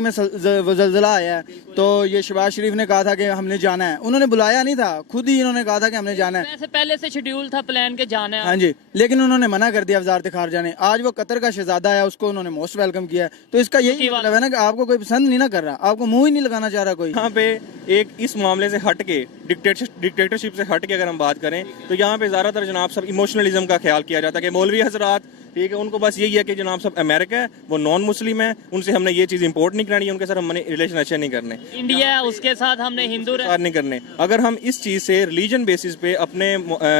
में ज़लज़ला आया है तो ये शहबाज शरीफ ने कहा था कि हमने जाना है, उन्होंने बुलाया नहीं था, खुद ही इन्होंने कहा था कि हमने जाना है। पहले से शेड्यूल था प्लान के जाना है। हाँ जी, लेकिन उन्होंने मना कर दिया वजारत खारजा ने। आज वो कतर का शहजादा है, उसको उन्होंने मोस्ट वेलकम किया है। तो इसका यही मतलब है ना कि आपको कोई पसंद नहीं ना कर रहा, आपको मुंह ही नहीं लगाना चाह रहा कोई। यहाँ पे एक इस मामले से हट के डिक्टेटरशिप से हट के अगर हम बात करें तो यहाँ पे ज्यादातर जनाब सब इमोशनलिज्म का ख्याल किया जाता है कि मौलवी हजरात, ठीक है, उनको बस यही है कि जनाब सब अमेरिका है, वो नॉन मुस्लिम है, उनसे हमने ये चीज इंपोर्ट नहीं करनी है, उनके साथ हमने रिलेशन अच्छे नहीं करने, इंडिया उसके साथ हमने हिंदू नहीं करने। अगर हम इस चीज से रिलीजन बेसिस पे अपने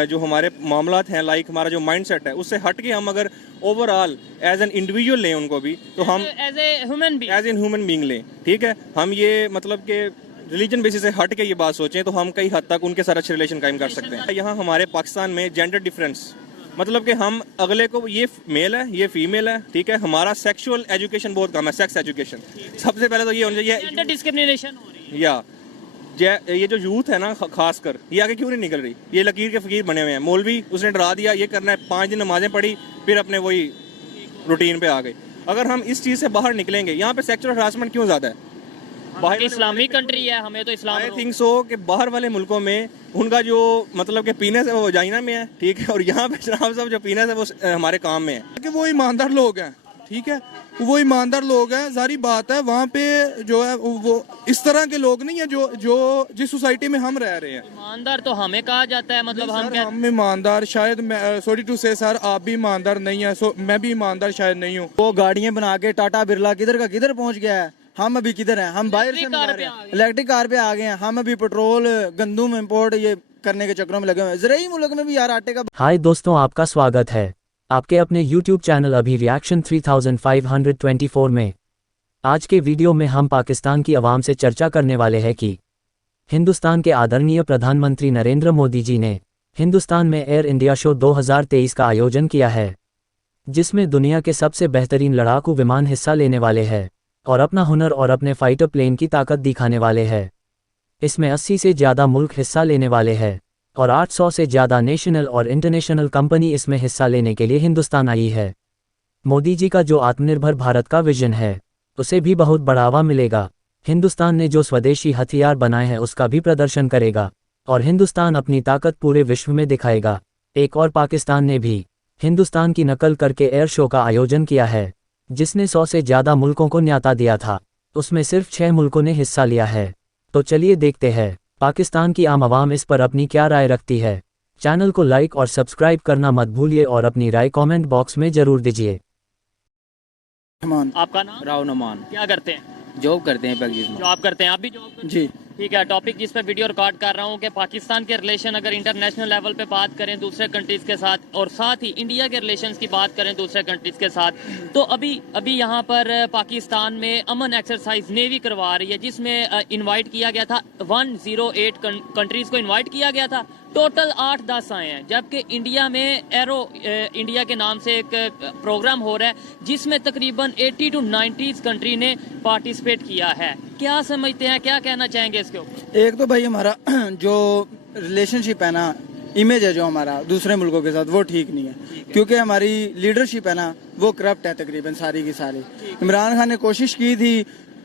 जो हमारे मामलात हैं, लाइक हमारा जो माइंडसेट है, उससे हट के हम अगर ओवरऑल एज एन इंडिविजुअल लें उनको भी, तो हम एज एन ह्यूमन बीइंग लें, ठीक है, हम ये मतलब के रिलीजन बेसिस से हट के ये बात सोचें तो हम कई हद तक उनके साथ अच्छे रिलेशन कायम कर सकते हैं। यहाँ हमारे पाकिस्तान में जेंडर डिफरेंस मतलब कि हम अगले को, ये मेल है ये फीमेल है, ठीक है, हमारा सेक्सुअल एजुकेशन बहुत कम है, सेक्स एजुकेशन सबसे पहले तो ये होना चाहिए। जेंडर डिस्क्रिमिनेशन हो रही है। या ये जो यूथ है ना खासकर, ये आगे क्यों नहीं निकल रही? ये लकीर के फकीर बने हुए हैं, मौलवी उसने डरा दिया ये करना है, 5 दिन नमाजें पढ़ी, फिर अपने वही रूटीन पे आ गए। अगर हम इस चीज से बाहर निकलेंगे, यहाँ पे सेक्सुअल हरासमेंट क्यों ज्यादा है? बाहर इस्लामिक कंट्री है, हमें तो इस्लाम आई थिंक सो कि बाहर वाले मुल्कों में उनका जो मतलब कि पीनेस है वो वजाइना में है, ठीक है, और यहाँ पे जनाब साहब जो पीनेस है वो हमारे काम में है कि वो ईमानदार लोग हैं, ठीक है, वो ईमानदार लोग हैं। सारी बात है वहाँ पे जो है वो इस तरह के लोग नहीं है जो जिस सोसाइटी में हम रह रहे हैं। ईमानदार तो हमें कहा जाता है, मतलब हम ईमानदार शायद, सॉरी टू से सर, आप भी ईमानदार नहीं है, मैं भी ईमानदार शायद नहीं हूँ। वो गाड़ियां बना के टाटा बिरला किधर का किधर पहुंच गया है, हम अभी किधर हैं? हम बाहर से इलेक्ट्रिक कार पे आ गए हैं, हम अभी पेट्रोल गंदुम इंपोर्ट ये करने के चक्रों में लगे हुए हैं। ज़राई मुल्क में भी यार आटे का। हाय दोस्तों, आपका स्वागत है आपके अपने YouTube चैनल अभी रिएक्शन 3524 में। आज के वीडियो में हम पाकिस्तान की आवाम से चर्चा करने वाले हैं कि हिंदुस्तान के आदरणीय प्रधानमंत्री नरेंद्र मोदी जी ने हिंदुस्तान में एयर इंडिया शो 2023 का आयोजन किया है, जिसमें दुनिया के सबसे बेहतरीन लड़ाकू विमान हिस्सा लेने वाले हैं और अपना हुनर और अपने फाइटर प्लेन की ताकत दिखाने वाले हैं। इसमें 80 से ज़्यादा मुल्क हिस्सा लेने वाले हैं और 800 से ज़्यादा नेशनल और इंटरनेशनल कंपनी इसमें हिस्सा लेने के लिए हिंदुस्तान आई है। मोदी जी का जो आत्मनिर्भर भारत का विजन है उसे भी बहुत बढ़ावा मिलेगा। हिंदुस्तान ने जो स्वदेशी हथियार बनाए हैं उसका भी प्रदर्शन करेगा और हिंदुस्तान अपनी ताकत पूरे विश्व में दिखाएगा। एक और पाकिस्तान ने भी हिंदुस्तान की नकल करके एयर शो का आयोजन किया है, जिसने 100 से ज़्यादा मुल्कों को न्योता दिया था, उसमें सिर्फ 6 मुल्कों ने हिस्सा लिया है। तो चलिए देखते हैं पाकिस्तान की आम आवाम इस पर अपनी क्या राय रखती है। चैनल को लाइक और सब्सक्राइब करना मत भूलिए और अपनी राय कमेंट बॉक्स में जरूर दीजिए। आपका नाम? राव नमान। क्या करते हैं? जॉब करते हैं पैकेज में। जॉब करते हैं, आप भी जॉब करते हैं? जी ठीक है। टॉपिक जिस पे वीडियो रिकॉर्ड कर रहा हूँ कि पाकिस्तान के रिलेशन अगर इंटरनेशनल लेवल पे बात करें दूसरे कंट्रीज के साथ, और साथ ही इंडिया के रिलेशंस की बात करें दूसरे कंट्रीज के साथ, तो अभी यहाँ पर पाकिस्तान में अमन एक्सरसाइज नेवी करवा रही है, जिसमें इनवाइट किया गया था 108 कंट्रीज को इनवाइट किया गया था। टोटल 8-10 आए हैं, जबकि इंडिया में एरो इंडिया के नाम से एक प्रोग्राम हो रहा है, जिसमें तकरीबन 80 to 90 कंट्री ने पार्टिसिपेट किया है। क्या समझते हैं, क्या कहना चाहेंगे इसके ऊपर? एक तो भाई हमारा जो रिलेशनशिप है ना, इमेज है जो हमारा दूसरे मुल्कों के साथ, वो ठीक नहीं है, क्योंकि हमारी लीडरशिप है ना वो करप्ट है तकरीबन सारी की सारी। इमरान खान ने कोशिश की थी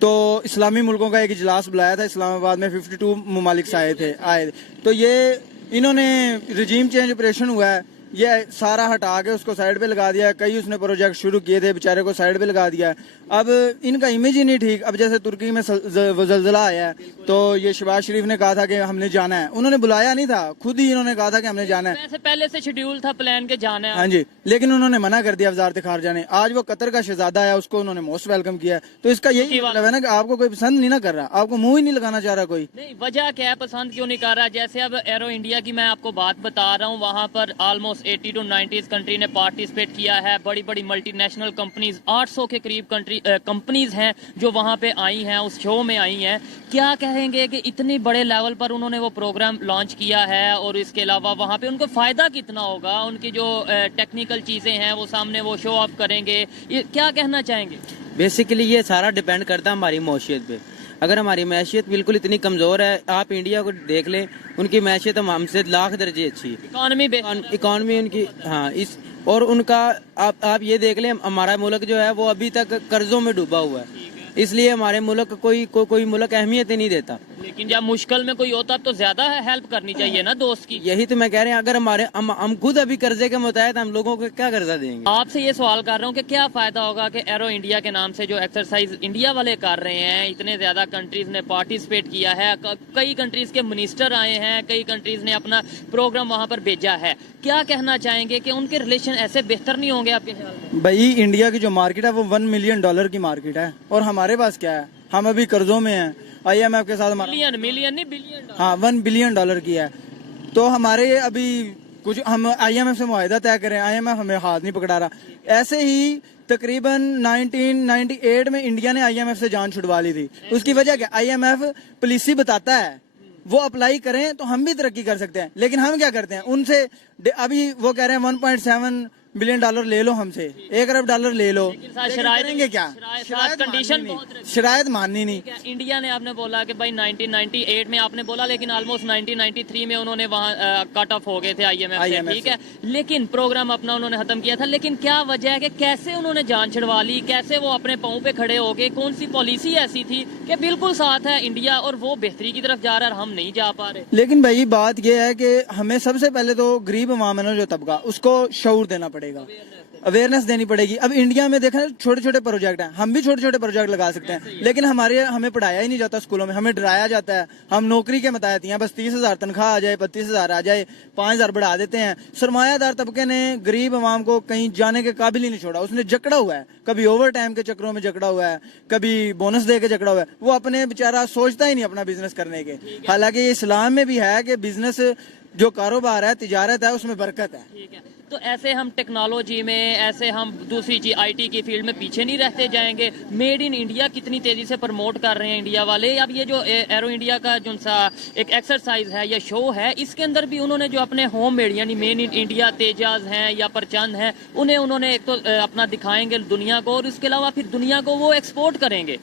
तो इस्लामी मुल्कों का एक इजलास बुलाया था इस्लामाबाद में, 52 ममालिक से आए, तो ये इन्होंने रिजीम चेंज ऑपरेशन हुआ है, ये सारा हटा के उसको साइड पे लगा दिया। कई उसने प्रोजेक्ट शुरू किए थे, बेचारे को साइड पे लगा दिया। अब इनका इमेज ही नहीं ठीक। अब जैसे तुर्की में ज़लज़ला आया है तो ये शहबाज शरीफ ने कहा था कि हमने जाना है, उन्होंने बुलाया नहीं था, खुद ही इन्होंने कहा था कि हमने जाना है। पहले से शेड्यूल था प्लान के जाना है। हाँ जी, लेकिन उन्होंने मना कर दिया वजारत खारजा ने। आज वो कतर का शहजादा है, उसको उन्होंने मोस्ट वेलकम किया है। तो इसका यही मतलब है ना कि आपको कोई पसंद नहीं ना कर रहा, आपको मुंह ही नहीं लगाना चाह रहा कोई। नहीं, वजह क्या है, पसंद क्यों नहीं कर रहा? जैसे अब एरो इंडिया की मैं आपको बात बता रहा हूँ, वहाँ पर ऑलमोस्ट 80 to 90 कंट्री ने पार्टिसिपेट किया है। बड़ी बड़ी मल्टीनेशनल कंपनीज, 800 के करीब कंपनीज हैं जो वहाँ पे आई हैं, उस शो में आई हैं। क्या कहेंगे कि इतनी बड़े लेवल पर उन्होंने वो प्रोग्राम लॉन्च किया है, और इसके अलावा वहाँ पे उनको फायदा कितना होगा? उनकी जो टेक्निकल चीजें हैं वो सामने वो शो ऑफ करेंगे, ये क्या कहना चाहेंगे? बेसिकली ये सारा डिपेंड करता है हमारी मैशियत पे। अगर हमारी मैशियत बिल्कुल इतनी कमजोर है, आप इंडिया को देख लें, उनकी मैशियत हमसे लाख दर्जे अच्छी, इकॉनमी उनकी, हाँ, इस और उनका आप ये देख लें, हमारा मुल्क जो है वो अभी तक कर्जों में डूबा हुआ है। इसलिए हमारे मुल्क कोई मुल्क अहमियत ही नहीं देता। लेकिन जब मुश्किल में कोई होता तो ज्यादा हेल्प करनी चाहिए ना दोस्त की। यही तो मैं कह रहे हैं, अगर हम खुद अभी कर्जे के मुताबिक हम लोगों को क्या कर्जा देंगे। आपसे ये सवाल कर रहा हूँ कि क्या फायदा होगा कि एरो इंडिया के नाम से जो एक्सरसाइज इंडिया वाले कर रहे हैं, इतने ज्यादा कंट्रीज ने पार्टिसिपेट किया है, कई कंट्रीज के मिनिस्टर आए हैं, कई कंट्रीज ने अपना प्रोग्राम वहां पर भेजा है, क्या कहना चाहेंगे कि उनके रिलेशन ऐसे बेहतर नहीं होंगे आपके ख्याल में? भाई इंडिया की जो मार्केट है वो $1 मिलियन की मार्केट है, और हमारे पास क्या है, हम अभी कर्जों में हैं। IMF के साथ हमारा मिलियन नहीं बिलियन। हाँ $1 बिलियन की है। तो हमारे अभी कुछ हम IMF से मुआहिदा तय करें, IMF हमें हाथ नहीं पकड़ा रहा। ऐसे ही तकरीबन 1998 में इंडिया ने IMF से जान छुड़वा ली थी। उसकी वजह क्या, IMF पॉलिसी बताता है, वो अप्लाई करें तो हम भी तरक्की कर सकते हैं। लेकिन हम क्या करते हैं उनसे, अभी वो कह रहे हैं $1.7 बिलियन ले लो हमसे, $1 अरब ले लो, करेंगे क्या? शरायत माननी नहीं। इंडिया ने आपने बोला कि भाई 1998 में आपने बोला, लेकिन ऑलमोस्ट 1993 में उन्होंने वहाँ कट ऑफ हो गए थे IMF से, ठीक है, लेकिन प्रोग्राम अपना उन्होंने खत्म किया था। लेकिन क्या वजह है कि कैसे उन्होंने जान छुड़वा ली, कैसे वो अपने पाँव पे खड़े हो गए, कौन सी पॉलिसी ऐसी थी कि बिल्कुल साथ है इंडिया और वो बेहतरी की तरफ जा रहा है और हम नहीं जा पा रहे? लेकिन भाई बात यह है कि हमें सबसे पहले तो गरीब अवाम है ना जो तबका, उसको शऊर देना पड़ेगा, अवेयरनेस देनी पड़ेगी। अब इंडिया में देखा छोटे छोटे प्रोजेक्ट हैं, हम भी छोटे छोटे प्रोजेक्ट लगा सकते हैं, लेकिन हमें पढ़ाया ही नहीं जाता स्कूलों में, हमें डराया जाता है। हम नौकरी के बताते हैं, बस 30,000 तनख्वाह आ जाए, 32,000 आ जाए, 5,000 बढ़ा देते हैं। सरमायादार तबके ने गरीब अवाम को कहीं जाने के काबिल ही नहीं छोड़ा, उसने जकड़ा हुआ है, कभी ओवर टाइम के चक्रों में जकड़ा हुआ है, कभी बोनस दे के जकड़ा हुआ है। वो अपने बेचारा सोचता ही नहीं अपना बिजनेस करने के। हालांकि ये इस्लाम में भी है कि बिजनेस जो कारोबार है, तिजारत है, उसमें बरकत है। ठीक है, तो ऐसे हम टेक्नोलॉजी में, ऐसे हम दूसरी चीज IT की फील्ड में पीछे नहीं रहते जाएंगे। मेड इन इंडिया कितनी तेजी से प्रमोट कर रहे हैं इंडिया वाले। अब ये जो एरो इंडिया का जो सा एक एक्सरसाइज है या शो है, इसके अंदर भी उन्होंने जो अपने होम मेड यानी मेड इन इंडिया तेजाज हैं या प्रचंड हैं, उन्होंने एक तो अपना दिखाएंगे दुनिया को, और इसके अलावा फिर दुनिया को वो एक्सपोर्ट करेंगे।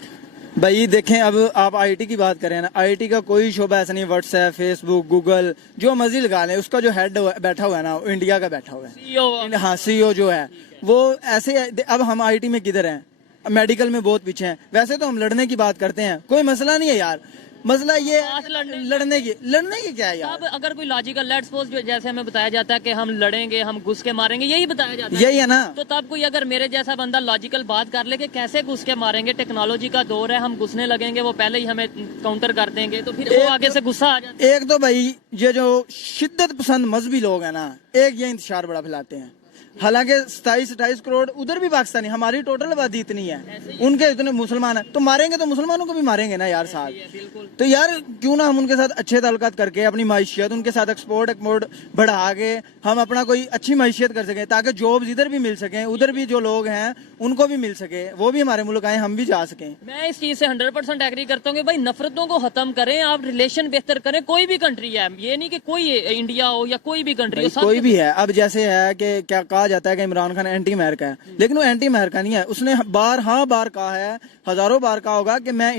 भाई देखें, अब आप IT की बात करें ना, IT का कोई शोबा ऐसा नहीं, व्हाट्सएप, फेसबुक, गूगल, जो मर्जी लगा लें, उसका जो हेड बैठा हुआ है ना, वो इंडिया का बैठा हुआ है, CEO। हाँ, CEO जो है वो ऐसे। अब हम IT में किधर हैं, मेडिकल में बहुत पीछे हैं। वैसे तो हम लड़ने की बात करते हैं, कोई मसला नहीं है यार, मसला ये लड़ने की क्या है यार। अब अगर कोई लॉजिकल, लेट्स सपोज जैसे हमें बताया जाता है कि हम लड़ेंगे, हम घुस के मारेंगे, यही बताया जाता है, यही है ना। तो तब कोई अगर मेरे जैसा बंदा लॉजिकल बात कर ले कि कैसे घुस के मारेंगे, टेक्नोलॉजी का दौर है, हम घुसने लगेंगे, वो पहले ही हमें काउंटर कर देंगे, तो फिर वो आगे से गुस्सा आ जाता है। एक तो भाई ये जो शिद्दत पसंद मजहबी लोग हैं ना, एक ये इंतशार बड़ा फैलाते हैं। हालांकि 27-28 करोड़ उधर भी पाकिस्तानी, हमारी टोटल आबादी इतनी है, उनके इतने मुसलमान है, तो मारेंगे तो मुसलमानों को भी मारेंगे ना यार साथ। तो यार क्यों ना हम उनके साथ अच्छे ताल्लुकात करके अपनी माइशियत, उनके साथ एक्सपोर्ट बढ़ा के हम अपना कोई अच्छी माइशियत कर सकें, ताकि जॉब्स इधर भी मिल सकें, उधर भी जो लोग हैं उनको भी मिल सके, वो भी हमारे मुल्क आए, हम भी जा सकें। मैं इस चीज से 100% एग्री करता हूँ कि भाई नफरतों को खत्म करें, आप रिलेशन बेहतर करें। कोई भी कंट्री है, ये नहीं कि कोई इंडिया हो या कोई भी कंट्री हो, कोई भी है। अब जैसे है कि क्या कहा जाता है कि इमरान खान एंटी अमेरिका है, लेकिन वो एंटी अमेरिका नहीं है। उसने बार कहा है, हजारों बार कहा होगा कि मैं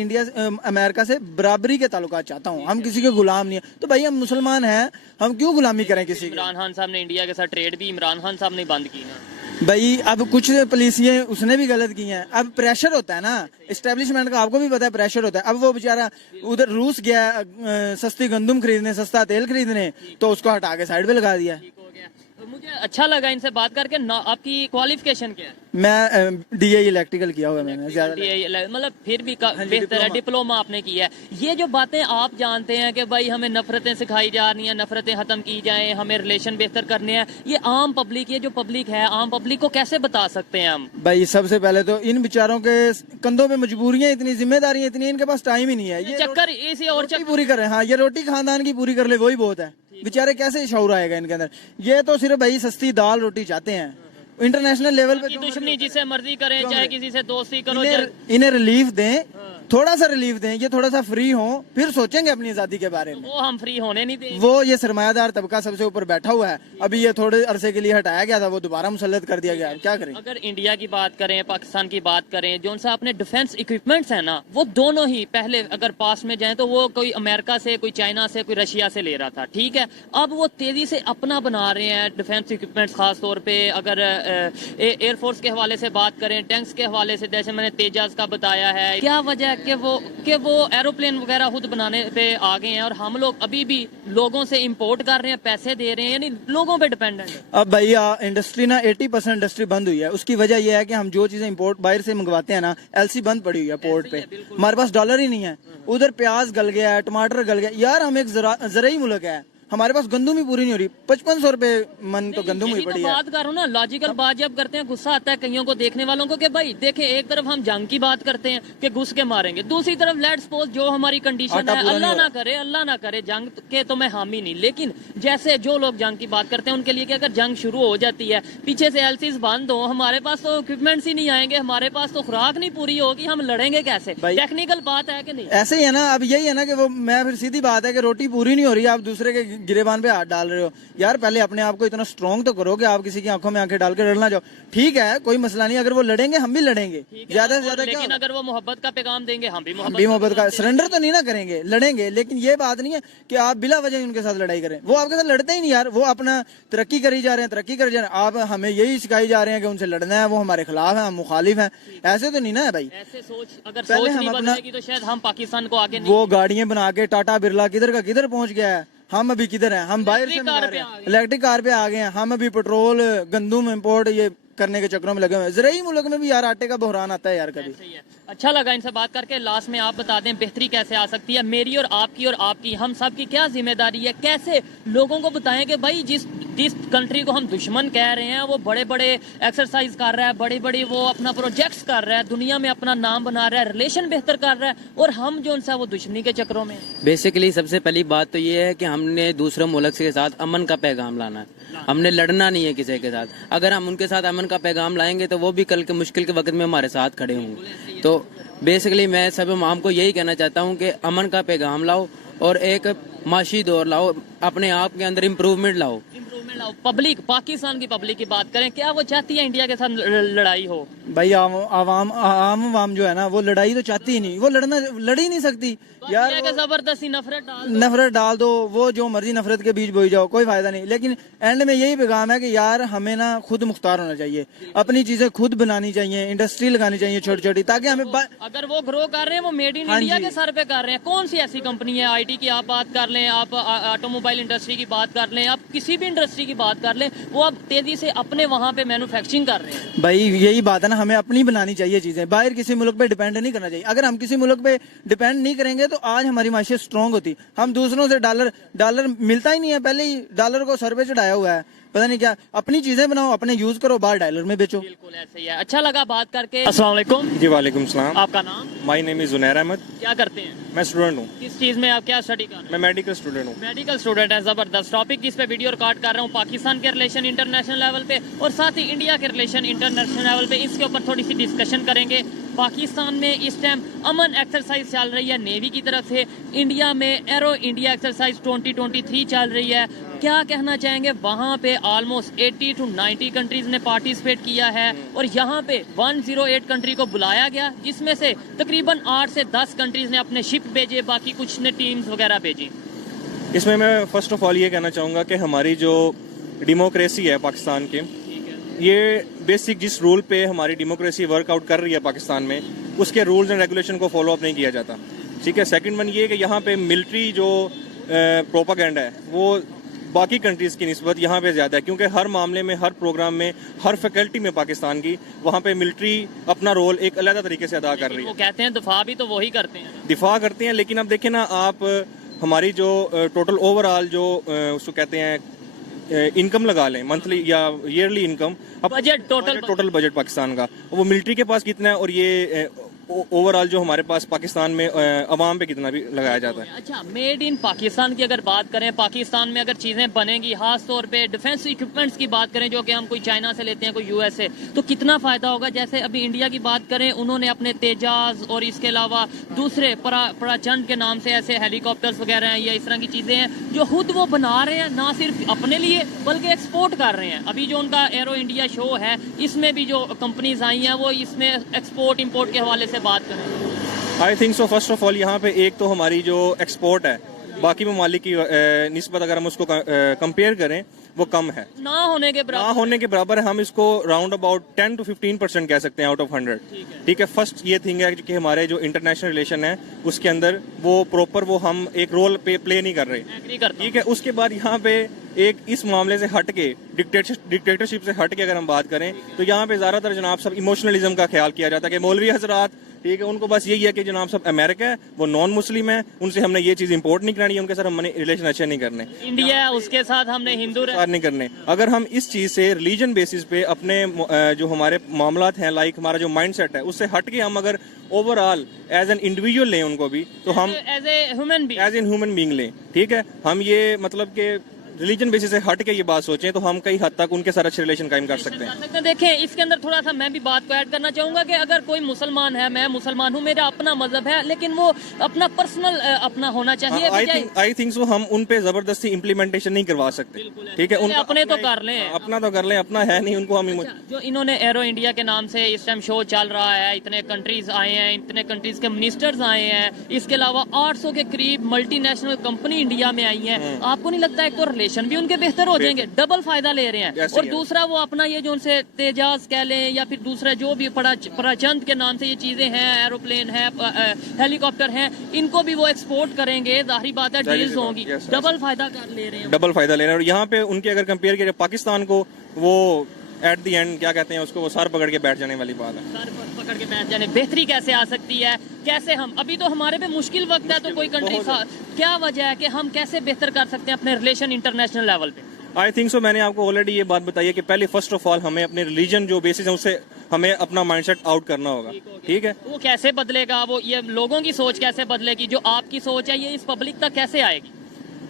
अमेरिका से बराबरी के ताल्लुकात चाहता हूँ, हम किसी के गुलाम नहीं है। तो भाई हम मुसलमान हैं, हम क्यों गुलामी करें किसी की। इमरान खान साहब ने इंडिया के साथ ट्रेड भी इमरान खान साहब ने बंद की ना भाई। अब कुछ पॉलिसियां उसने भी गलत की हैं। अब प्रेशर होता है ना एस्टेब्लिशमेंट का, आपको भी पता है प्रेशर होता है। अब वो बेचारा उधर रूस गया सस्ती गंदम खरीदने, सस्ता तेल खरीदने, तो उसको हटा के साइड पे लगा दिया। मुझे अच्छा लगा इनसे बात करके। आपकी क्वालिफिकेशन क्या है? मैं DA इलेक्ट्रिकल किया हुआ है मैंने, ज्यादा मतलब फिर भी बेहतर है, डिप्लोमा आपने किया है। ये जो बातें आप जानते हैं कि भाई हमें नफरतें सिखाई जा रही हैं, नफरतें खत्म की जाएं, हमें रिलेशन बेहतर करने हैं, ये आम पब्लिक, ये जो पब्लिक है, आम पब्लिक को कैसे बता सकते हैं हम? भाई सबसे पहले तो इन बेचारों के कंधों पे मजबूरियां इतनी, जिम्मेदारियां इतनी, इनके पास टाइम ही नहीं है। ये चक्कर इसी और रोटी पूरी कर रहे हैं। हाँ, ये रोटी खानदान की पूरी कर ले, वही बहुत है। बेचारे कैसे शऊर आएगा इनके अंदर। ये तो सिर्फ भाई सस्ती दाल रोटी चाहते हैं। इंटरनेशनल लेवल पे दुश्मनी जिसे मर्जी करें, चाहे किसी से दोस्ती करो, इन्हें रिलीफ दें, थोड़ा सा रिलीफ दें, ये थोड़ा सा फ्री हो, फिर सोचेंगे अपनी आजादी के बारे में। वो हम फ्री होने नहीं देंगे। वो ये सरमायादार तबका सबसे ऊपर बैठा हुआ है, अभी ये थोड़े अरसे के लिए हटाया गया था, वो दोबारा मुसल्लत कर दिया गया, क्या करें। अगर इंडिया की बात करें, पाकिस्तान की बात करें, जो उनसे अपने डिफेंस इक्विपमेंट्स है ना, वो दोनों ही पहले अगर पास में जाएं तो वो कोई अमेरिका से, कोई चाइना से, कोई रशिया से ले रहा था, ठीक है। अब वो तेजी से अपना बना रहे हैं डिफेंस इक्विपमेंट्स, खास तौर पे अगर एयरफोर्स के हवाले से बात करें, टैंक्स के हवाले से, जैसे मैंने तेजाज का बताया है। क्या वजह है कि वो एरोप्लेन वगैरह खुद बनाने पे आ गए हैं और हम लोग अभी भी लोगों से इंपोर्ट कर रहे हैं, पैसे दे रहे हैं, यानी लोगों पे डिपेंडेंट है। अब भैया इंडस्ट्री ना 80% इंडस्ट्री बंद हुई है, उसकी वजह यह है कि हम जो चीजें इंपोर्ट बाहर से मंगवाते हैं ना, एलसी बंद पड़ी हुई है पोर्ट पे, हमारे पास डॉलर ही नहीं है। उधर प्याज गल गया है, टमाटर गल गया, यार हम एक ज़राई मुल्क है, हमारे पास गंदुम ही पूरी नहीं हो रही। 5500 रुपए मन तो गंदुम हुई पड़ी है। बात करो ना, लॉजिकल बात जब करते हैं गुस्सा आता है कईयों को, देखने वालों को, कि भाई देखें, एक तरफ हम जंग की बात करते हैं कि घुस के मारेंगे, दूसरी तरफ लेट्स सपोज जो हमारी कंडीशन है, अल्लाह ना करे जंग के तो मैं हामी नहीं, लेकिन जैसे जो लोग जंग की बात करते हैं उनके लिए कि अगर जंग शुरू हो जाती है, पीछे से एलसीज बंद हो, हमारे पास तो इक्विपमेंट्स ही नहीं आएंगे, हमारे पास तो खुराक नहीं पूरी होगी, हम लड़ेंगे कैसे? टेक्निकल बात है कि नहीं? ऐसे ही है ना, अब यही है ना कि वो मैं फिर सीधी बात है कि रोटी पूरी नहीं हो रही, आप दूसरे के गिरेबान पे हाथ डाल रहे हो। यार पहले अपने आप को इतना स्ट्रांग तो करो कि आप किसी की आंखों में आंखें डाल के लड़ना जाओ। ठीक है, कोई मसला नहीं, अगर वो लड़ेंगे हम भी लड़ेंगे, ज्यादा से ज्यादा क्या। लेकिन अगर वो मोहब्बत का पैगाम देंगे, हम भी मोहब्बत का सरेंडर तो नहीं ना करेंगे, लड़ेंगे। लेकिन ये बात नहीं है कि आप बिला वजह उनके साथ लड़ाई करें, वो आपके साथ लड़ते ही नहीं यार, वो अपना तरक्की करी जा रहे हैं, तरक्की करी जा रहे हैं, आप हमें यही सिखाई जा रहे हैं कि उनसे लड़ना है, वो हमारे खिलाफ है, हम मुखालिफ हैं। ऐसे तो नहीं ना है भाई। ऐसे सोच अगर सोच नहीं बदलेगी तो शायद हम पाकिस्तान को आगे नहीं। वो गाड़ियां बना के टाटा बिरला किधर का किधर पहुंच गया है, हम अभी किधर हैं? हम बाहर से इलेक्ट्रिक कार पे आ गए हैं, हम अभी पेट्रोल गंदुम इंपोर्ट ये करने के चक्रों में लगे हुए हैं। ज़राई मुल्क में भी यार आटे का बहरान आता है यार कभी। अच्छा लगा इनसे बात करके। लास्ट में आप बता दें बेहतरी कैसे आ सकती है, मेरी और आपकी हम सब की क्या जिम्मेदारी है, कैसे लोगों को बताएं कि भाई जिस कंट्री को हम दुश्मन कह रहे हैं वो बड़े बड़े एक्सरसाइज कर रहा है, बड़ी बड़ी वो अपना प्रोजेक्ट्स कर रहा है, दुनिया में अपना नाम बना रहा है, रिलेशन बेहतर कर रहा है, और हम जो उनसे वो दुश्मनी के चक्रों में। बेसिकली सबसे पहली बात तो ये है कि हमने दूसरे मुल्क के साथ अमन का पैगाम लाना है, हमने लड़ना नहीं है किसी के साथ। अगर हम उनके साथ अमन का पैगाम लाएंगे तो वो भी कल के मुश्किल के वक्त में हमारे साथ खड़े होंगे। तो बेसिकली मैं सब आम को यही कहना चाहता हूँ कि अमन का पैगाम लाओ और एक माशी दौर लाओ, अपने आप के अंदर इम्प्रूवमेंट लाओ। पब्लिक, पाकिस्तान की पब्लिक की बात करें, क्या वो चाहती है इंडिया के साथ लड़ाई हो? भाई आवाम जो है ना वो लड़ाई तो चाहती ही नहीं, वो लड़ ही नहीं सकती यार। जबरदस्ती नफरत डाल दो, वो जो मर्जी नफरत के बीज बोई जाओ, कोई फायदा नहीं। लेकिन एंड में यही पैगाम है कि यार हमें ना खुद मुख्तार होना चाहिए, अपनी चीजें खुद बनानी चाहिए, इंडस्ट्री लगानी चाहिए छोटी छोटी, ताकि हमें अगर वो ग्रो कर रहे हैं, वो मेड इन इंडिया के सर पे कर रहे हैं। कौन सी ऐसी कंपनी है, आईटी की आप बात कर लें, आप ऑटोमोबाइल इंडस्ट्री की बात कर लें, आप किसी भी इंडस्ट्री की बात कर लें, वो अब तेजी से अपने वहाँ पे मैन्युफैक्चरिंग कर रहे हैं। भाई यही बात है ना, हमें अपनी बनानी चाहिए चीजें, बाहर किसी मुल्क पे डिपेंड नहीं करना चाहिए। अगर हम किसी मुल्क पे डिपेंड नहीं करेंगे तो आज हमारी माशियत स्ट्रांग होती। हम दूसरों से डॉलर मिलता ही नहीं है, पहले ही डॉलर को सर पे चढ़ाया हुआ है, पता नहीं क्या। अपनी चीजें बनाओ, अपने यूज करो, बाहर डॉलर में बेचो। बिल्कुल ऐसे ही है। अच्छा लगा बात करके। अस्सलाम वालेकुम। जी वालेकुम सलाम। आपका नाम? My name is जुनैर Ahmad. क्या करते हैं? मैं स्टूडेंट हूँ। किस चीज में आप क्या स्टडी कर रहे हैं? मैं मेडिकल स्टूडेंट हूँ। मेडिकल स्टूडेंट है, जबरदस्त टॉपिक जिस पे वीडियो रिकॉर्ड कर रहा हूँ, पाकिस्तान के रिलेशन इंटरनेशनल लेवल पे और साथ ही इंडिया के रिलेशन इंटरनेशनल लेवल पे, इसके ऊपर थोड़ी सी डिस्कशन करेंगे। पाकिस्तान में इस टाइम अमन एक्सरसाइज चल रही है नेवी की तरफ से, इंडिया में एरो इंडिया एक्सरसाइज 2023 चल रही है। क्या कहना चाहेंगे? वहाँ पे ऑलमोस्ट 80 to 90 कंट्रीज ने पार्टिसिपेट किया है और यहाँ पे 108 कंट्री को बुलाया गया, जिसमें से तकरीबन 8 से 10 कंट्रीज ने अपने शिप भेजे, बाकी कुछ ने टीम्स वगैरह भेजी। इसमें मैं फर्स्ट ऑफ ऑल ये कहना चाहूँगा कि हमारी जो डेमोक्रेसी है पाकिस्तान के, ये बेसिक जिस रूल पे हमारी डेमोक्रेसी वर्कआउट कर रही है पाकिस्तान में, उसके रूल्स एंड रेगुलेशन को फॉलो अप नहीं किया जाता। ठीक है। सेकंड वन ये कि यहाँ पे मिलिट्री जो प्रोपागेंडा है वो बाकी कंट्रीज की निस्बत यहाँ पे ज्यादा है, क्योंकि हर मामले में, हर प्रोग्राम में, हर फैकल्टी में पाकिस्तान की, वहाँ पे मिलिट्री अपना रोल एक अलग तरीके से अदा कर रही है। वो कहते हैं दिफा भी तो वही करते हैं, दिफा करते हैं, लेकिन अब देखें ना आप, हमारी जो टोटल ओवरऑल जो उसको कहते हैं इनकम लगा लें, मंथली या yearly income, budget, total budget Pakistan का, वो मिलिट्री के पास कितना है और ये ओवरऑल जो हमारे पास पाकिस्तान में अवाम पे कितना भी लगाया जाता है। अच्छा, मेड इन पाकिस्तान की अगर बात करें, पाकिस्तान में अगर चीजें बनेंगी, खास तौर पे डिफेंस इक्विपमेंट्स की बात करें जो कि हम कोई चाइना से लेते हैं, कोई यूएस से, तो कितना फायदा होगा? जैसे अभी इंडिया की बात करें, उन्होंने अपने तेजाज और इसके अलावा दूसरे प्रचंड के नाम से ऐसे हेलीकॉप्टर्स वगैरह हैं या इस तरह की चीजें हैं जो खुद वो बना रहे हैं, ना सिर्फ अपने लिए बल्कि एक्सपोर्ट कर रहे हैं। अभी जो उनका एरो इंडिया शो है, इसमें भी जो कंपनीज आई हैं वो इसमें एक्सपोर्ट इंपोर्ट के हवाले से बात करें। I think so first of all यहाँ पे एक तो हमारी जो एक्सपोर्ट है बाकी ममालिक की निस्बत अगर हम उसको कंपेयर करें वो कम है, ना होने के बराबर है। हम इसको राउंड अबाउट 10 to 15% कह सकते हैं आउट ऑफ 100। ठीक है, फर्स्ट ये थिंग है कि हमारे जो इंटरनेशनल रिलेशन है उसके अंदर वो प्रॉपर वो हम एक रोल प्ले नहीं कर रहे। ठीक है, उसके बाद यहाँ पे एक इस मामले से हट के डिक्टेटरशिप से हट के अगर हम बात करें तो यहाँ पे ज्यादातर जनाब सब इमोशनलिज्म का ख्याल किया जाता है कि मौलवी हजरात, ठीक है, उनको बस यही है कि जनाब सब अमेरिका है, वो नॉन मुस्लिम है, उनसे हमने ये चीज इंपोर्ट नहीं करानी है, उनके साथ हमने रिलेशन अच्छे नहीं करने, इंडिया है उसके साथ हमने हिंदू नहीं करने। अगर हम इस चीज से रिलीजन बेसिस पे अपने जो हमारे मामलात हैं, लाइक हमारा जो माइंडसेट है, उससे हट के हम अगर ओवरऑल एज एन इंडिविजुअल लें उनको भी, तो हम एज एन ह्यूमन बीइंग लें। ठीक है, हम ये मतलब के रिलीजन बेसिस से हट के ये बात सोचें तो हम कई हद तक उनके साथ अच्छे रिलेशन कायम कर सकते हैं। देखें, इसके अंदर थोड़ा सा मैं भी बात को ऐड करना चाहूंगा कि अगर कोई मुसलमान है, मैं मुसलमान हूँ, मेरा अपना मजहब है, लेकिन वो अपना पर्सनल अपना होना चाहिए। आई थिंक सो हम उन पे जबरदस्ती इम्प्लीमेंटेशन नहीं करवा सकते। ठीक है, उनका अपने तो कर लें, अपना तो कर लें, अपना है नहीं उनको हम। जो इन्होंने एरो इंडिया के नाम से इस टाइम शो चल रहा है, इतने कंट्रीज आए हैं, इतने कंट्रीज के मिनिस्टर्स आए हैं, इसके अलावा 800 के करीब मल्टीनेशनल कंपनी इंडिया में आई है, आपको नहीं लगता एक तो रिलेशन भी उनके बेहतर हो जाएंगे? डबल फायदा ले रहे हैं। और दूसरा वो अपना ये जो उनसे तेजाज कह लें या फिर दूसरा जो भी प्रचंड के नाम से ये चीजें हैं, एरोप्लेन है, हेलीकॉप्टर हैं, इनको भी वो एक्सपोर्ट करेंगे, जाहिर बात है डील्स होंगी, डबल फायदा ले रहे हैं। और यहाँ पे उनके अगर कंपेयर किया पाकिस्तान को, वो एट द एंड क्या कहते हैं उसको, वो सर पकड़ के बैठ जाने वाली बात है। सर पकड़ के बैठ जाने, बेहतरी कैसे आ सकती है? कैसे हम, अभी तो हमारे पे मुश्किल वक्त है, तो कोई कंट्री, क्या वजह है कि हम कैसे बेहतर कर सकते हैं अपने रिलेशन इंटरनेशनल लेवल पे? आई थिंक सो मैंने आपको ऑलरेडी ये बात बताई है कि पहले फर्स्ट ऑफ ऑल हमें अपने रिलीजन जो बेसिस है उससे हमें अपना माइंडसेट आउट करना होगा। ठीक है, वो कैसे बदलेगा? वो ये लोगों की सोच कैसे बदलेगी? जो आपकी सोच है ये इस पब्लिक तक कैसे आएगी?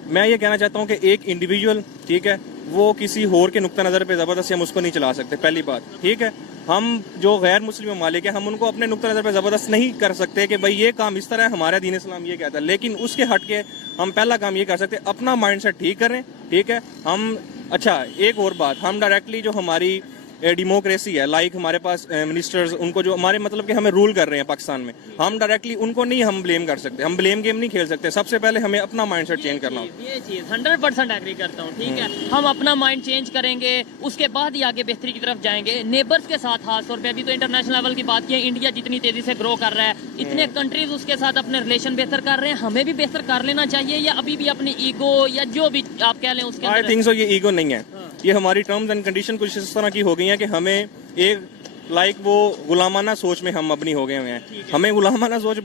मैं ये कहना चाहता हूँ कि एक इंडिविजुअल, ठीक है, वो किसी और के नुक्ता नजर पे जबरदस्ती हम उसको नहीं चला सकते, पहली बात। ठीक है, हम जो गैर मुस्लिम ममालिक है, हम उनको अपने नुक्ता नजर पे जबरदस्त नहीं कर सकते कि भाई ये काम इस तरह है, हमारा दीन इस्लाम ये कहता है, लेकिन उसके हट के हम पहला काम ये कर सकते हैं, अपना माइंडसेट ठीक करें। ठीक है, हम अच्छा एक और बात, हम डायरेक्टली जो हमारी डेमोक्रेसी है, लाइक हमारे पास मिनिस्टर्स, उनको जो हमारे मतलब कि हमें रूल कर रहे हैं पाकिस्तान में, हम डायरेक्टली उनको नहीं हम ब्लेम कर सकते, हम ब्लेम गेम नहीं खेल सकते। सबसे पहले हमें अपना माइंडसेट चेंज करना होगा। ये चीज 100% एग्री करता हूँ। ठीक है, हम अपना माइंड चेंज करेंगे, उसके बाद ही आगे बेहतरी की तरफ जाएंगे। नेबर्स के साथ खासतौर पे, अभी तो इंटरनेशनल लेवल की बात की है, इंडिया जितनी तेजी से ग्रो कर रहा है, इतने कंट्रीज उसके साथ अपने रिलेशन बेहतर कर रहे हैं, हमें भी बेहतर कर लेना चाहिए, या अभी भी अपनी ईगो या जो भी आप कह लें उसके? आई थिंक सो ये ईगो नहीं है, ये हमारी टर्म्स एंड कंडीशन कुछ इस तरह की हो गई है कि हमें एक लाइक वो गुलामाना सोच में हम अपनी हो गए हुए हैं। हमें गुलामाना सोच,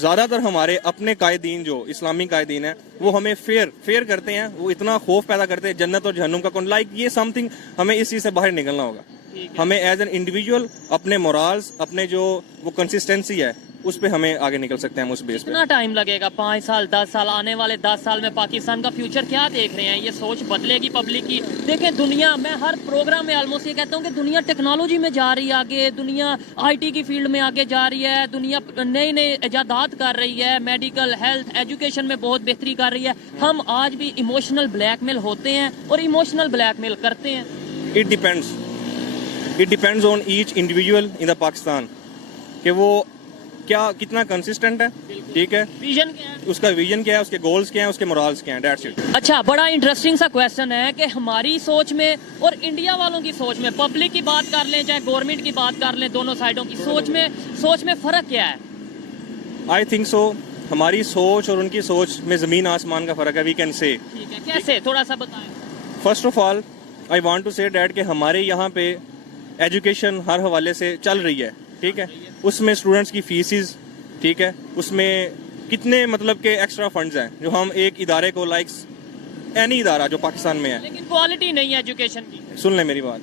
ज्यादातर हमारे अपने कायदीन जो इस्लामी कायदीन है वो हमें फेयर करते हैं, वो इतना खौफ पैदा करते हैं जन्नत और जहन्नुम का कौन, लाइक ये समथिंग हमें इस चीज से बाहर निकलना होगा। हमें एज एन इंडिविजुअल अपने मोरल्स, अपने जो वो कंसिस्टेंसी है, उस पे हमें आगे निकल सकते हैं हम उस बेस पे। कितना टाइम लगेगा? 5 साल, 10 साल? आने वाले 10 साल में पाकिस्तान का फ्यूचर क्या देख रहे हैं? ये सोच बदलेगी पब्लिक की? देखें, दुनिया, मैं हर प्रोग्राम में ऑलमोस्ट ये कहता हूँ कि दुनिया टेक्नोलॉजी में जा रही है आगे, दुनिया आईटी की फील्ड में आगे जा रही है, दुनिया नई नई इजादात कर रही है, मेडिकल, हेल्थ, एजुकेशन में बहुत बेहतरी कर रही है। हम आज भी इमोशनल ब्लैकमेल होते हैं और इमोशनल ब्लैकमेल करते हैं। It depends on each individual in the Pakistan कि वो क्या कितना कंसिस्टेंट है। ठीक है, विजन क्या है, उसका विजन क्या है, उसके गोल्स क्या है, उसके मोरल्स क्या हैं, दैट्स इट। अच्छा, बड़ा इंटरेस्टिंग सा क्वेश्चन है कि हमारी सोच में और इंडिया वालों की सोच में, पब्लिक की बात कर लें चाहे गवर्नमेंट की बात कर लें, दोनों साइडों की सोच में फर्क क्या है? आई थिंक सो हमारी सोच और उनकी सोच में जमीन आसमान का फर्क है, वी कैन से। ठीक है, कैसे, थोड़ा सा बताएं। First of all I want to say that कि हमारे यहाँ पे एजुकेशन हर हवाले से चल रही है। ठीक है, उसमें स्टूडेंट्स की फीसिस, ठीक है, उसमें कितने मतलब के एक्स्ट्रा फंड्स हैं जो हम एक इदारे को, लाइक एनी इदारा जो पाकिस्तान में है, लेकिन क्वालिटी नहीं है एजुकेशन की। सुन ले मेरी बात,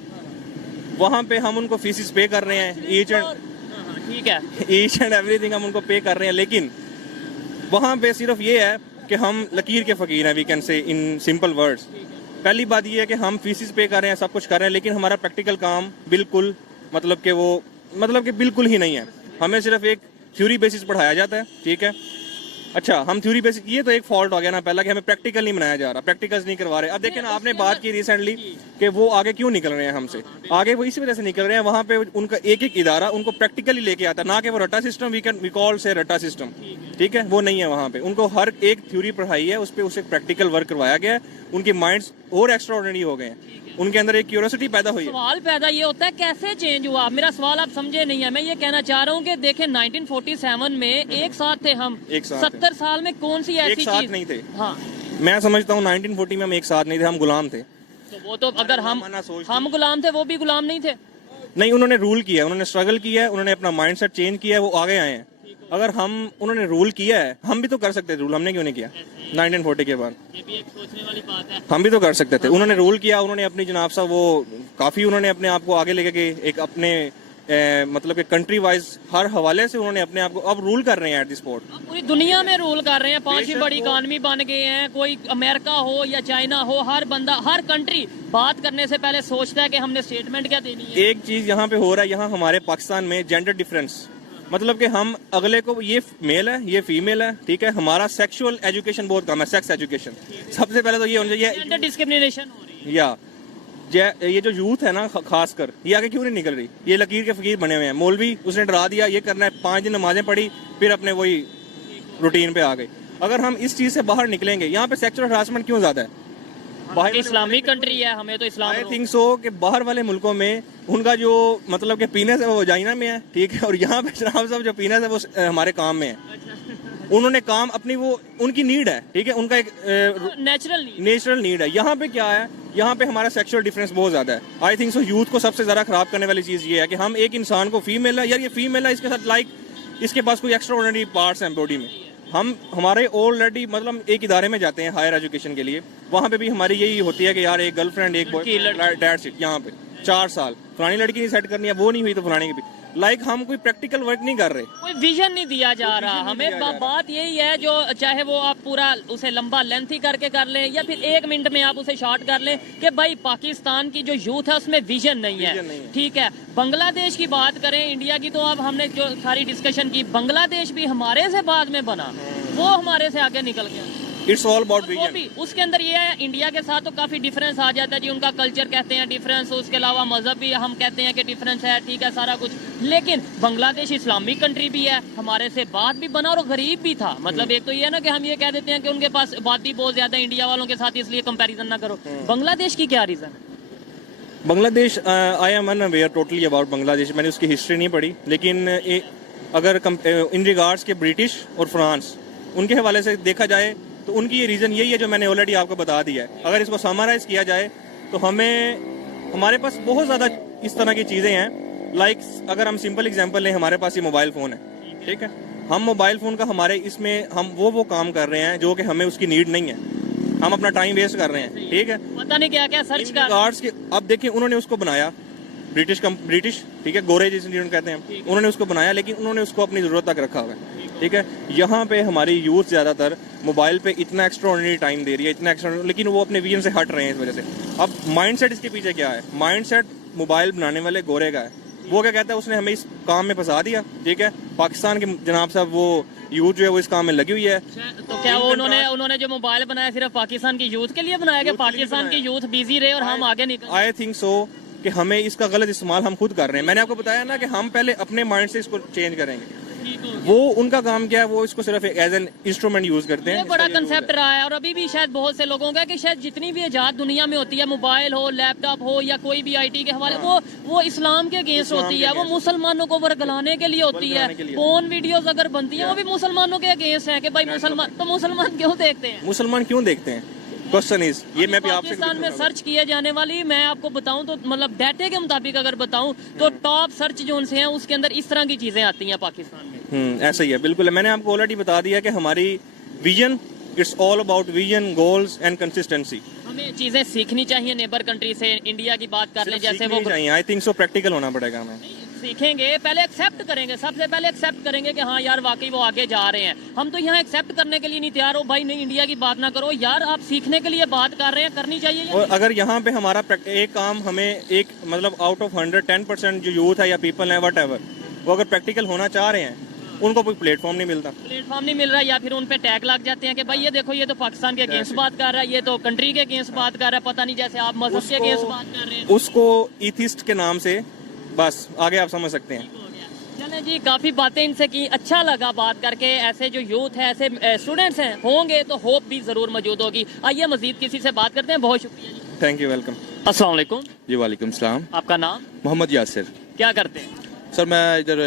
वहाँ पे हम उनको फीसिस पे कर रहे हैं ईच एंड, ठीक है। ईच एंड एवरीथिंग हम उनको पे कर रहे हैं, लेकिन वहाँ पे सिर्फ ये है कि हम लकीर के फकीर हैं, we can say in simple words. पहली बात ये है कि हम फीसिस पे कर रहे हैं, सब कुछ कर रहे हैं, लेकिन हमारा प्रैक्टिकल काम बिल्कुल मतलब कि बिल्कुल ही नहीं है। हमें सिर्फ एक थ्योरी बेसिस पढ़ाया जाता है, ठीक है। अच्छा, हम थ्योरी बेसिस, ये तो एक फॉल्ट हो गया ना पहला कि हमें प्रैक्टिकल नहीं बनाया जा रहा, प्रैक्टिकल्स नहीं करवा रहे। अब देखिए ना, आपने बात की रिसेंटली कि वो आगे क्यों निकल रहे हैं हमसे, आगे वो इसी वजह से निकल रहे हैं, वहाँ पे उनका एक एक इदारा उनको प्रैक्टिकली लेके आता है, ना कि वो रट्टा सिस्टम, वी कॉल से रट्टा सिस्टम, ठीक है, वो नहीं है वहाँ पे। उनको हर एक थ्योरी पढ़ाई है, उस पर उसे प्रैक्टिकल वर्क करवाया गया है, उनके माइंड्स और एक्स्ट्रा ऑर्डिनरी हो गए हैं, उनके अंदर एक क्यूरियोसिटी पैदा हुई है। सवाल पैदा ये होता है कैसे चेंज हुआ, मेरा सवाल आप समझे नहीं है। मैं ये कहना चाह रहा हूँ कि देखें 1947 में एक साथ थे हम, एक साथ थे। 70 साल में कौन सी ऐसी एक साथ चीज नहीं थे। हाँ, मैं समझता हूँ 1940 में हम एक साथ नहीं थे, हम गुलाम थे। तो वो तो अगर हम गुलाम थे, वो भी गुलाम नहीं थे। नहीं, उन्होंने रूल किया है, उन्होंने स्ट्रगल किया है, उन्होंने अपना माइंडसेट चेंज किया है, वो आगे आए हैं। अगर उन्होंने रूल किया है, हम भी तो कर सकते थे रूल, हमने क्यों नहीं किया 1940 के बाद? ये भी एक सोचने वाली बात है। हम भी तो कर सकते थे। उन्होंने रूल किया, उन्होंने अपनी जनाब साहब वो काफी उन्होंने अपने आप को आगे लेके गए, एक अपने मतलब कि कंट्री वाइज हर हवाले से उन्होंने अपने आप को अब रूल कर रहे हैं एट द स्पॉट। अब पूरी दुनिया में रूल कर रहे हैं, 5वीं बड़ी इकॉनमी बन गए हैं। कोई अमेरिका हो या चाइना हो, हर बंदा, हर कंट्री बात करने से पहले सोचता है कि हमने स्टेटमेंट क्या देनी है। एक चीज यहाँ पे हो रहा है, यहाँ हमारे पाकिस्तान में जेंडर डिफरेंस, मतलब कि हम अगले को, ये मेल है, ये फीमेल है, ठीक है, हमारा सेक्सुअल एजुकेशन बहुत कम है, सेक्स एजुकेशन सबसे पहले तो ये होना चाहिए। जेंडर डिस्क्रिमिनेशन हो रही है। या ये जो यूथ है ना, खासकर ये आगे क्यों नहीं निकल रही? ये लकीर के फकीर बने हुए हैं, मौलवी उसने डरा दिया, ये करना है, 5 दिन नमाजें पढ़ी, फिर अपने वही रूटीन पे आ गए। अगर हम इस चीज से बाहर निकलेंगे, यहाँ पे सेक्सुअल हरासमेंट क्यों ज्यादा है? बाहर इस्लामिक कंट्री है, हमें तो इस्लाम आई थिंक सो कि बाहर वाले मुल्कों में उनका जो मतलब कि पीनेस है वो वजाइना में है, ठीक है, और यहाँ पे जनाब साहब जो पीनेस है वो हमारे काम में है। उन्होंने काम अपनी वो उनकी नीड है, ठीक है, उनका एक नेचुरल नीड है। यहाँ पे क्या है, यहाँ पे हमारा सेक्सुअल डिफरेंस बहुत ज्यादा है। आई थिंक सो यूथ को सबसे ज्यादा खराब करने वाली चीज ये है कि हम एक इंसान को फीमेल है, यार ये फीमेल है, इसके साथ इसके पास कोई एक्स्ट्रा ऑर्डिनरी पार्ट्स हैं बॉडी में। हमारे ऑलरेडी मतलब एक इदारे में जाते हैं हायर एजुकेशन के लिए, वहाँ पे भी हमारी यही होती है कि यार एक गर्लफ्रेंड, एक बॉयफ्रेंड, डेट सीट, यहाँ पे 4 साल फलानी लड़की नहीं सेट करनी है, वो नहीं हुई तो फलानी की भी। हम कोई प्रैक्टिकल वर्क नहीं कर रहे, कोई विजन नहीं दिया जा रहा हमें। बात यही है, जो चाहे वो आप पूरा उसे लंबा लेंथी करके कर लें या फिर 1 मिनट में आप उसे शॉर्ट कर लें, कि भाई पाकिस्तान की जो यूथ है उसमें विजन नहीं है, ठीक है। बांग्लादेश की बात करें, इंडिया की तो अब हमने जो सारी डिस्कशन की, बांग्लादेश भी हमारे से बाद में बना, वो हमारे से आगे निकल गया। It's all about vision. उसके अंदर ये है, इंडिया के साथ तो काफी डिफरेंस आ जाता है जी। उनका कल्चर कहते हैं डिफरेंस, उसके अलावा मजहब भी हम कहते हैं कि डिफरेंस है, ठीक है, सारा कुछ। लेकिन बांग्लादेश इस्लामिक कंट्री भी है, हमारे से बाद भी बना और गरीब भी था। मतलब एक तो ये है ना कि हम ये कह देते हैं कि उनके पास आबादी बहुत ज्यादा है इंडिया वालों के साथ, इसलिए कंपैरिजन ना करो। बांग्लादेश की क्या रीजन है? Bangladesh, I am unaware totally about Bangladesh, मैंने उसकी हिस्ट्री नहीं पढ़ी, लेकिन अगर इन रिगार्ड्स के ब्रिटिश और फ्रांस, उनके हवाले से देखा जाए तो उनकी ये रीज़न यही है जो मैंने ऑलरेडी आपको बता दिया है। अगर इसको समराइज किया जाए तो हमारे पास बहुत ज़्यादा इस तरह की चीज़ें हैं। अगर हम सिंपल एग्जांपल लें, हमारे पास ये मोबाइल फ़ोन है, ठीक है, हम मोबाइल फ़ोन का हमारे इसमें हम वो काम कर रहे हैं जो कि हमें उसकी नीड नहीं है, हम अपना टाइम वेस्ट कर रहे हैं, ठीक है, पता नहीं क्या क्या सर्च कर। अब देखिए, उन्होंने उसको बनाया ब्रिटिश, ठीक है, गोरे जिसे कहते हैं, उन्होंने उसको बनाया, लेकिन उन्होंने उसको अपनी ज़रूरत तक रखा हुआ है, ठीक है। यहाँ पे हमारी यूथ ज़्यादातर मोबाइल पे इतना एक्स्ट्राऑर्डिनरी टाइम दे रही है, इतना एक्स्ट्रा, लेकिन वो अपने विजन से हट रहे हैं इस वजह से। अब माइंडसेट इसके पीछे क्या है? माइंडसेट मोबाइल बनाने वाले गोरे का है। वो क्या कहता है, उसने हमें इस काम में फंसा दिया, ठीक है। पाकिस्तान के जनाब साहब वो यूथ जो है वो इस काम में लगी हुई है। तो क्या वो उन्होंने जो मोबाइल बनाया सिर्फ पाकिस्तान की यूथ के लिए बनाया गया? पाकिस्तान की यूथ बिजी रहे और हम आगे निकल। आई थिंक सो कि हमें इसका गलत इस्तेमाल हम खुद कर रहे हैं। मैंने आपको बताया ना कि हम पहले अपने माइंड से इसको चेंज करेंगे। वो उनका काम क्या है, वो इसको सिर्फ एज एन इंस्ट्रूमेंट यूज करते हैं। ये बड़ा कंसेप्ट रहा है और अभी भी शायद बहुत से लोगों का कि शायद जितनी भी इजाद दुनिया में होती है, मोबाइल हो, लैपटॉप हो या कोई भी आईटी के हवाले, वो इस्लाम के अगेंस्ट होती है, वो मुसलमानों को वर्गलाने के लिए होती है। फोन वीडियोस अगर बनती है वो भी मुसलमानों के अगेंस्ट है कि भाई मुसलमान क्यों देखते हैं? मुसलमान क्यों देखते हैं? क्वेश्चन इज ये मैं भी आपसे पाकिस्तान में सर्च किए जाने वाली, मैं आपको बताऊं तो मतलब डाटे के मुताबिक अगर बताऊं तो टॉप सर्च जोन से हैं उसके अंदर इस तरह की चीजें आती हैं पाकिस्तान में। ऐसा ही है, बिल्कुल। मैंने आपको ऑलरेडी बता दिया कि हमारी vision, it's all about vision, goals and consistency. हमें चीजें सीखनी चाहिए नेबर कंट्री से। इंडिया की बात कर ले, जैसे वो चाहिए, आई थिंक सो प्रैक्टिकल होना पड़ेगा हमें। सीखेंगे, पहले एक्सेप्ट करेंगे, सबसे पहले एक्सेप्ट करेंगे कि हाँ यार वाकई वो आगे जा रहे हैं। हम तो यहाँ एक्सेप्ट करने के लिए नहीं तैयार हो, भाई नहीं इंडिया की बात ना करो यार, आप सीखने के लिए बात कर रहे हैं, करनी चाहिए या और अगर यहाँ पे हमारा एक काम हमें एक मतलब आउट ऑफ 100 10% जो यूथ है या पीपल है वट एवर, वो अगर प्रैक्टिकल होना चाह रहे हैं, उनको कोई प्लेटफॉर्म नहीं मिलता, प्लेटफॉर्म नहीं मिल रहा, या फिर उन पे टैग लग जाते हैं कि भाई ये देखो ये तो पाकिस्तान के अगेंस्ट बात कर रहा है, ये तो कंट्री के अगेंस्ट बात कर रहा है, पता नहीं जैसे आप मजहब के अगेंस्ट बात कर रहे हैं। उसको ईथिस्ट के नाम से बस आगे आप समझ सकते हैं। चलें जी, काफी बातें इनसे की, अच्छा लगा बात करके। ऐसे जो यूथ है, ऐसे स्टूडेंट्स हैं होंगे तो होप भी जरूर मौजूद होगी। आइए मजीद किसी से बात करते हैं। बहुत शुक्रिया जी। Thank you, welcome. अस्सलाम वालेकुम। जी वालेकुम सलाम। आपका नाम? मोहम्मद यासिर। क्या करते हैं? सर मैं इधर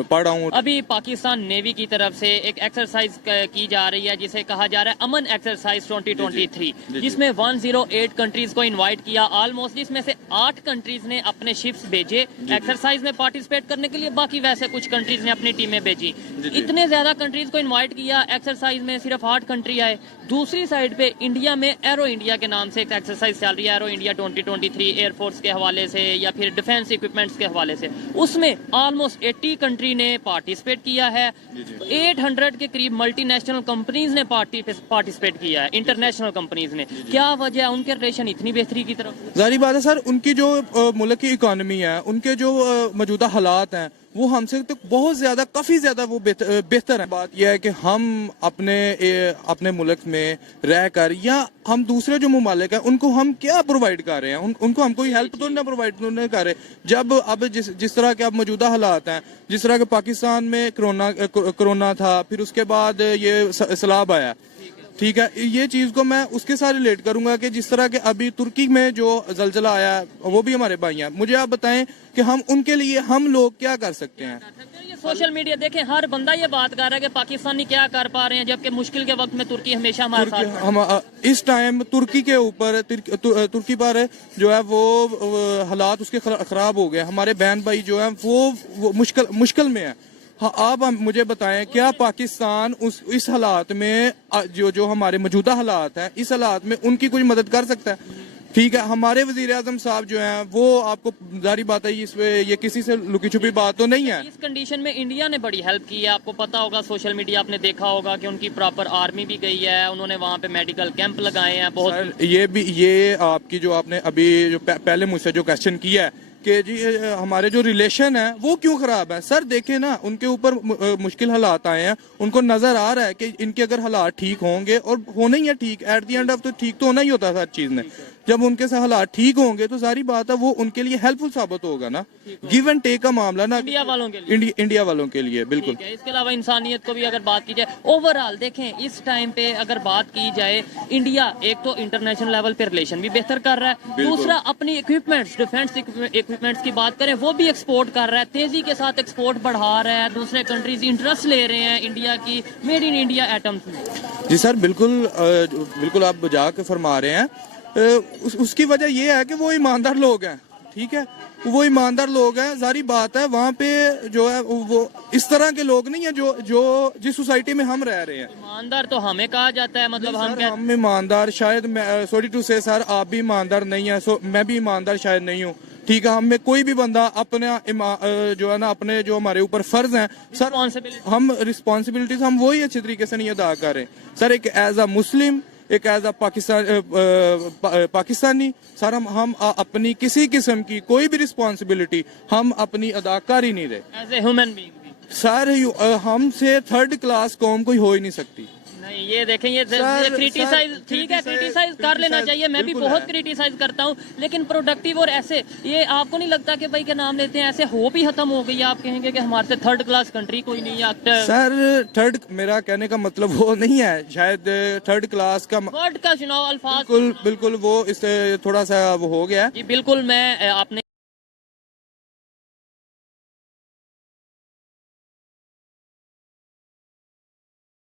पढ़ रहा हूँ। अभी पाकिस्तान नेवी की तरफ से एक एक्सरसाइज की जा रही है जिसे कहा जा रहा है अमन एक्सरसाइज 2023, जिसमें 108 कंट्रीज को इनवाइट किया ऑलमोस्ट, जिसमें से 8 कंट्रीज ने अपने शिप्स भेजे एक्सरसाइज में पार्टिसिपेट करने के लिए, बाकी वैसे कुछ कंट्रीज ने अपनी टीमें भेजी। इतने ज्यादा कंट्रीज को इन्वाइट किया, एक्सरसाइज में सिर्फ 8 कंट्री आए। दूसरी साइड पे इंडिया में एरो इंडिया के नाम से एक एक्सरसाइज चल रही है, एरो इंडिया 2023 एयरफोर्स के हवाले से या फिर डिफेंस इक्विपमेंट्स के हवाले से। उसमें ऑलमोस्ट 80 कंट्री ने पार्टिसिपेट किया है। 800 के करीब मल्टीनेशनल कंपनीज ने पार्टिसिपेट किया है, इंटरनेशनल कंपनीज ने। क्या वजह है उनके रिलेशन इतनी बेहतरी की तरफ? जाहिर बात है सर, उनकी जो मुल्क की इकॉनमी है, उनके जो मौजूदा हालात हैं, वो हमसे तो बहुत ज्यादा, काफी ज्यादा वो बेहतर है। बात यह है कि हम अपने मुल्क में रहकर या हम दूसरे जो ममालिक हैं उनको हम क्या प्रोवाइड कर रहे हैं, उनको हम कोई हेल्प तो नहीं प्रोवाइड नहीं कर रहे। जब अब जिस तरह के अब मौजूदा हालात हैं, जिस तरह के पाकिस्तान में कोरोना था, फिर उसके बाद ये सैलाब आया, ठीक है, ये चीज को मैं उसके साथ रिलेट करूंगा कि जिस तरह के अभी तुर्की में जो जलजला आया, वो भी हमारे भाई हैं। मुझे आप बताएं कि हम उनके लिए हम लोग क्या कर सकते हैं। ये सोशल मीडिया देखें, हर बंदा ये बात कर रहा है कि पाकिस्तानी क्या कर पा रहे हैं, जबकि मुश्किल के वक्त में तुर्की हमेशा हमारे साथ। हम इस टाइम तुर्की के ऊपर तुर्की पर जो है वो हालात उसके खराब हो गए। हमारे बहन भाई जो है वो मुश्किल में है। हाँ, आप मुझे बताएं, क्या पाकिस्तान इस हालात में जो हमारे मौजूदा हालात हैं, इस हालात में उनकी कुछ मदद कर सकता है? ठीक है, हमारे वजीर आजम साहब जो हैं वो, आपको जारी बात है, इसमें ये किसी से लुकी छुपी बात तो नहीं है। इस कंडीशन में इंडिया ने बड़ी हेल्प की है। आपको पता होगा, सोशल मीडिया आपने देखा होगा कि उनकी प्रॉपर आर्मी भी गई है, उन्होंने वहाँ पे मेडिकल कैंप लगाए हैं बहुत। ये आपकी जो आपने अभी जो पहले मुझसे जो क्वेश्चन किया है कि जी हमारे जो रिलेशन है वो क्यों खराब है, सर देखें ना, उनके ऊपर मुश्किल हालात आए हैं, उनको नजर आ रहा है कि इनके अगर हालात ठीक होंगे, और होना ही है ठीक, एट दी एंड ऑफ तो ठीक तो होना ही होता है हर चीज में। जब उनके से हालात ठीक होंगे तो सारी बात है वो उनके लिए हेल्पफुल साबित होगा ना। गिव एंड टेक का मामला ना इंडिया वालों के लिए, इंडिया वालों के लिए बिल्कुल। इसके अलावा इंसानियत को भी अगर बात की जाए, ओवरऑल देखें इस टाइम पे अगर बात की जाए, इंडिया एक तो इंटरनेशनल लेवल पे रिलेशन भी बेहतर कर रहा है, दूसरा अपनी इक्विपमेंट्स, डिफेंस इक्विपमेंट्स की बात करें वो भी एक्सपोर्ट कर रहा है, तेजी के साथ एक्सपोर्ट बढ़ा रहा है, दूसरे कंट्रीज इंटरेस्ट ले रहे हैं इंडिया की मेड इन इंडिया एटम्स में। जी सर, बिल्कुल आप जाके फरमा रहे हैं। उसकी वजह यह है कि वो ईमानदार लोग हैं, ठीक है, वो ईमानदार लोग हैं। सारी बात है वहाँ पे जो है वो इस तरह के लोग नहीं है जो जिस सोसाइटी में हम रह रहे हैं। ईमानदार तो हमें कहा जाता है, मतलब हम ईमानदार शायद, सॉरी टू से सर, आप भी ईमानदार नहीं है, मैं भी ईमानदार शायद नहीं हूँ, ठीक है। हम में कोई भी बंदा अपने जो है ना, अपने जो हमारे ऊपर फर्ज हैं सर, हम रिस्पॉन्सिबिलिटीज हम वही अच्छी तरीके से नहीं अदा कर रहे सर। एक एज अ मुस्लिम, एक एज अ पाकिस्तानी सर, हम अपनी किसी किस्म की कोई भी रिस्पॉन्सिबिलिटी हम अपनी अदा कर ही नहीं रहे as a human being sir. हमसे थर्ड क्लास कौम कोई हो ही नहीं सकती। नहीं, ये देखें, ये क्रिटिसाइज ठीक है, क्रिटिसाइज कर लेना चाहिए, मैं भी बहुत क्रिटिसाइज करता हूँ, लेकिन प्रोडक्टिव और ऐसे, ये आपको नहीं लगता कि भाई के नाम लेते हैं ऐसे होप ही खत्म हो गई है? आप कहेंगे कि हमारे से थर्ड क्लास कंट्री कोई नहीं है सर। मेरा कहने का मतलब वो नहीं है, शायद थर्ड क्लास का वर्ड का चुनाव अल्फाज बिल्कुल वो इससे थोड़ा सा वो हो गया है। बिल्कुल, मैं आपने